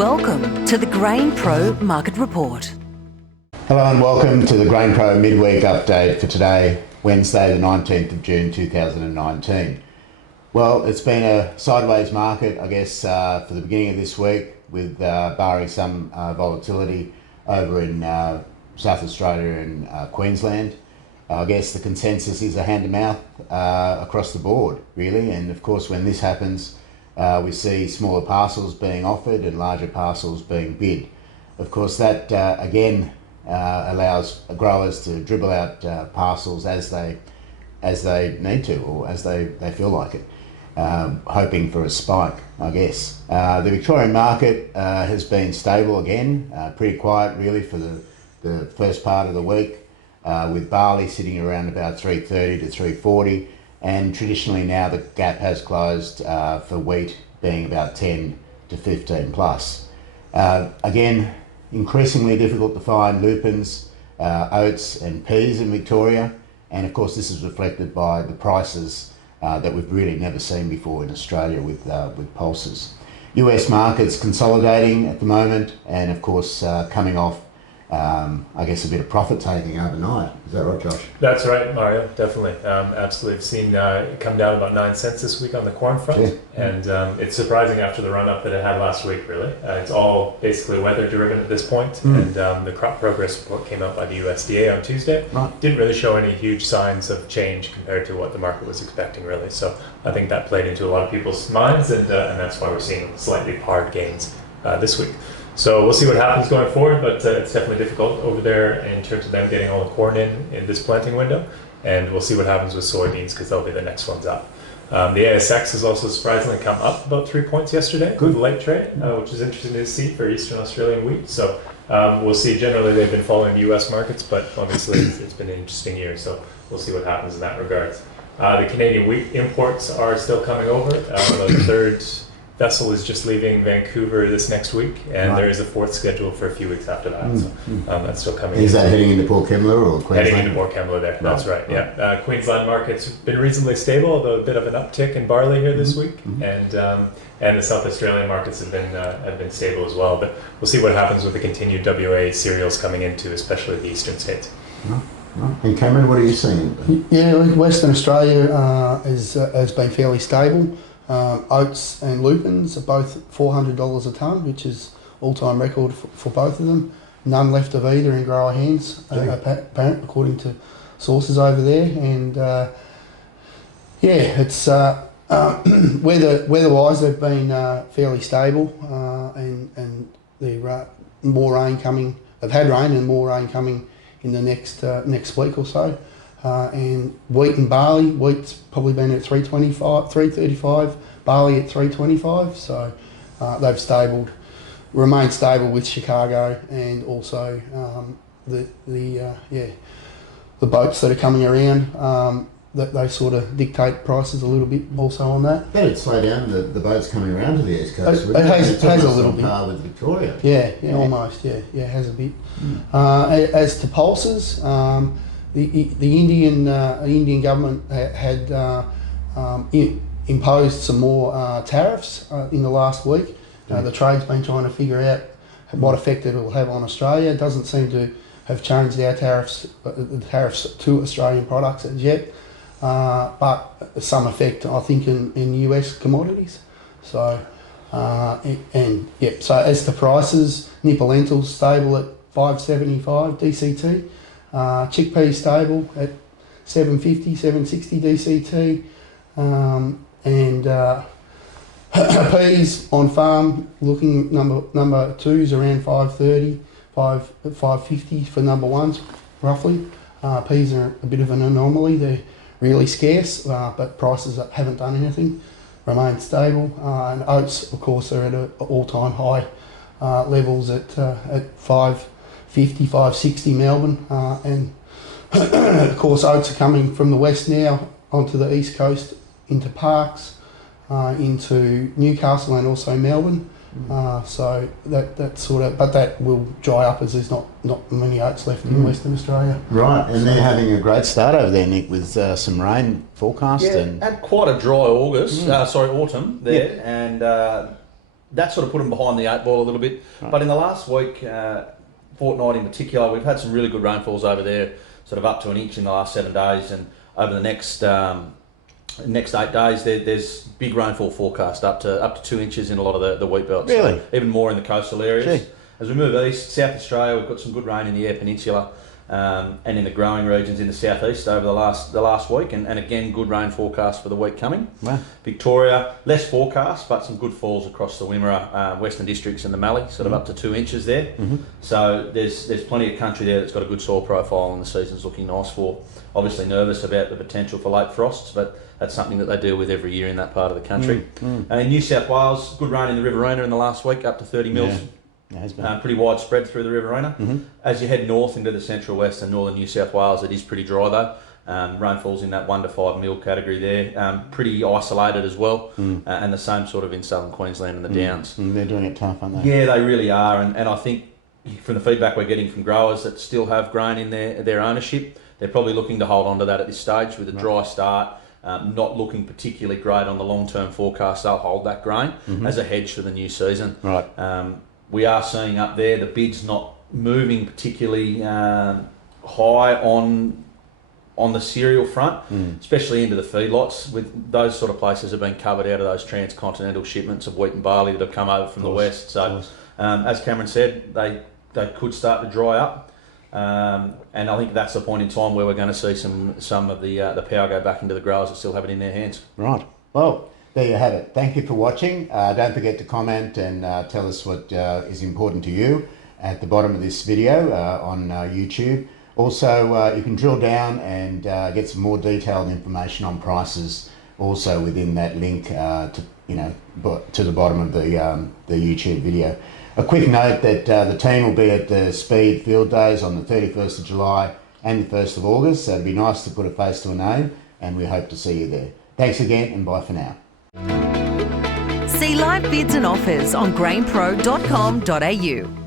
Welcome to the Grain Pro Market Report. Hello and welcome to the Grain Pro midweek update for today, Wednesday the 19th of June 2019. Well, it's been a sideways market, I guess, for the beginning of this week, with barring some volatility over in South Australia and Queensland. I guess the consensus is a hand-to-mouth across the board, really, and of course when this happens, we see smaller parcels being offered and larger parcels being bid. Of course, that again allows growers to dribble out parcels as they need to, or as they feel like it, hoping for a spike, I guess. The Victorian market has been stable again, pretty quiet really for the first part of the week, with barley sitting around about 330 to 340, and traditionally now the gap has closed for wheat being about 10 to 15 plus. Again, increasingly difficult to find lupins, oats and peas in Victoria, and of course this is reflected by the prices that we've really never seen before in Australia with pulses. US markets consolidating at the moment, and of course coming off I guess a bit of profit taking overnight. Is that right, Josh? That's right, Mario, definitely. Absolutely. I've seen it come down about 9 cents this week on the corn front. Yeah. And it's surprising after the run-up that it had last week, really. It's all basically weather-driven at this point. And the crop progress report came out by the USDA on Tuesday. Right. Didn't really show any huge signs of change compared to what the market was expecting, really. So I think that played into a lot of people's minds, and that's why we're seeing slightly pared gains this week. So we'll see what happens going forward, but it's definitely difficult over there in terms of them getting all the corn in this planting window, and we'll see what happens with soybeans because they'll be the next ones up. The ASX has also surprisingly come up about 3 points yesterday with late trade, which is interesting to see for Eastern Australian wheat. So we'll see. Generally they've been following the US markets, but obviously it's been an interesting year, so we'll see what happens in that regard. The Canadian wheat imports are still coming over. The third vessel is just leaving Vancouver this next week, and there is a fourth scheduled for a few weeks after that. So that's still coming. Is that heading into Port Kembla or Queensland? Heading into Port Kembla there. That's right. Yeah. Queensland market's been reasonably stable, although a bit of an uptick in barley here this week, and the South Australian markets have been stable as well. But we'll see what happens with the continued WA cereals coming into, especially the eastern states. And Cameron, what are you seeing? Yeah, Western Australia has been fairly stable. Oats and lupins are both $400 a tonne, which is all-time record for both of them. None left of either in grower hands, apparent, according to sources over there. And it's weather-wise they've been fairly stable, and the more rain coming. They've had rain and more rain coming in the next week or so. And wheat and barley, wheat's probably been at 335, barley at 325, so they've remained stable with Chicago, and also the boats that are coming around, that they sort of dictate prices a little bit also on that. Better slow down the boats coming around to the east coast. It has a little bit. Par with Victoria. Yeah, almost. Yeah, it has a bit. As to pulses. The Indian government had imposed some more tariffs in the last week. The trade's been trying to figure out what effect it will have on Australia. It doesn't seem to have changed our tariffs to Australian products as yet, but some effect, I think, in US commodities. So, so as to prices, nipple lentils stable at $5.75 DCT. Chickpeas stable at $7.50, $7.60 DCT, and peas on farm looking number twos around $5.30, $5.50 for number ones roughly. Peas are a bit of an anomaly; they're really scarce, but prices haven't done anything, remain stable. And oats, of course, are at all-time high levels at $5.50, $5.60 Melbourne, and of course oats are coming from the west now onto the east coast into Parkes, into Newcastle and also Melbourne. So but that will dry up as there's not many oats left in Western Australia. Right, and they're having a great start over there, Nick, with some rain forecast. Yeah, and quite a dry autumn there, and that sort of put them behind the 8 ball a little bit. Right. But in the last week, fortnight in particular, we've had some really good rainfalls over there, sort of up to an inch in the last 7 days, and over the next 8 days, there's big rainfall forecast up to 2 inches in a lot of the wheat belts. Really? So even more in the coastal areas. Gee. As we move east, South Australia, we've got some good rain in the Eyre Peninsula, and in the growing regions in the southeast over the last week, and again good rain forecast for the week coming. Wow. Victoria, less forecast, but some good falls across the Wimmera, Western Districts and the Mallee, sort of up to 2 inches there. Mm-hmm. So there's plenty of country there that's got a good soil profile, and the season's looking nice for. Obviously nervous about the potential for late frosts, but that's something that they deal with every year in that part of the country. In New South Wales, good rain in the Riverina in the last week, up to 30 mils. Yeah. It has been. Pretty widespread through the Riverina. Mm-hmm. As you head north into the central west and northern New South Wales, it is pretty dry though. Rainfall's in that 1 to 5 mil category there. Pretty isolated as well, and the same sort of in southern Queensland and the Downs. They're doing it tough, aren't they? Yeah, they really are, and I think from the feedback we're getting from growers that still have grain in their ownership, they're probably looking to hold on to that at this stage with a dry start. Not looking particularly great on the long-term forecast. They'll hold that grain as a hedge for the new season. Right. We are seeing up there the bids not moving particularly high on the cereal front, especially into the feedlots. With those sort of places have been covered out of those transcontinental shipments of wheat and barley that have come over from the west. So, as Cameron said, they could start to dry up. And I think that's the point in time where we're going to see some of the power go back into the growers that still have it in their hands. Right. Well, there you have it. Thank you for watching. Don't forget to comment and tell us what is important to you at the bottom of this video on YouTube. Also, you can drill down and get some more detailed information on prices also within that link to the bottom of the YouTube video. A quick note that the team will be at the Speed Field Days on the 31st of July and the 1st of August, so it'd be nice to put a face to a name, and we hope to see you there. Thanks again, and bye for now. See live bids and offers on grainpro.com.au.